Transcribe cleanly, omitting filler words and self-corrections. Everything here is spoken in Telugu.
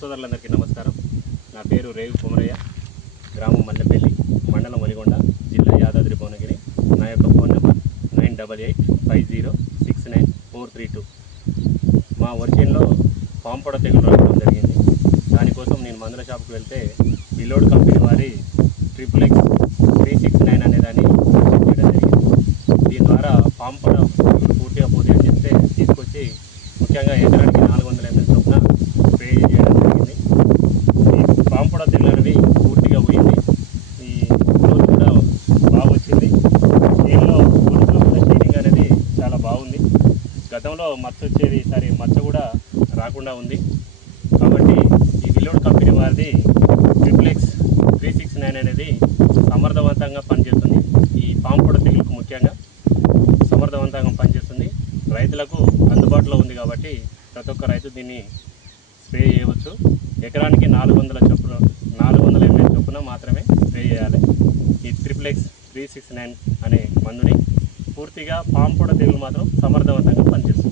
సోదరులందరికీ నమస్కారం. నా పేరు రేవు కుమరయ్య, గ్రామం మల్లెపల్లి, మండలం వలిగొండ, జిల్లా యాదాద్రి భువనగిరి. నా యొక్క ఫోన్ నెంబర్ 9885069432. మా ఒరిజిన్లో పాంపొడ తెగులు రావడం జరిగింది. దానికోసం నేను మందుల షాప్కి వెళ్తే విలోడ్ కంపెనీ వారి XXX 369 అనేదాన్ని చేయడం జరిగింది. దీని ద్వారా పాంపొడ పూర్తిగా పోతే అని చెప్తే తీసుకొచ్చి ముఖ్యంగా ఎకరానికి 400 ml చొప్పున స్ప్రే చేయడం జరిగింది. ఈ పాంపొడ తెగులు అనేవి పూర్తిగా పోయింది. ఈ గ్రోత్ కూడా బాగా వచ్చింది. దీనిలో పురుగులో కూడా షీడింగ్ అనేది చాలా బాగుంది. గతంలో మచ్చ వచ్చేది, ఈసారి మచ్చ కూడా రాకుండా ఉంది. కాబట్టి ఈ విలోడ్ కంపెనీ వారిది XXX 369 అనేది సమర్థవంతంగా పనిచేస్తుంది. ఈ పాంపొడ తెగులుకు ముఖ్యంగా సమర్థవంతంగా పనిచేస్తుంది. రైతులకు అందుబాటులో ఉంది కాబట్టి ప్రతి ఒక్క రైతు దీన్ని స్ప్రే చేయవచ్చు. ఎకరానికి 400 ml చొప్పున మాత్రమే స్ప్రే చేయాలి. ఈ XXX 369 అనే మందుని పూర్తిగా పాంపొడ తెగులు మాత్రం సమర్థవంతంగా పనిచేస్తుంది.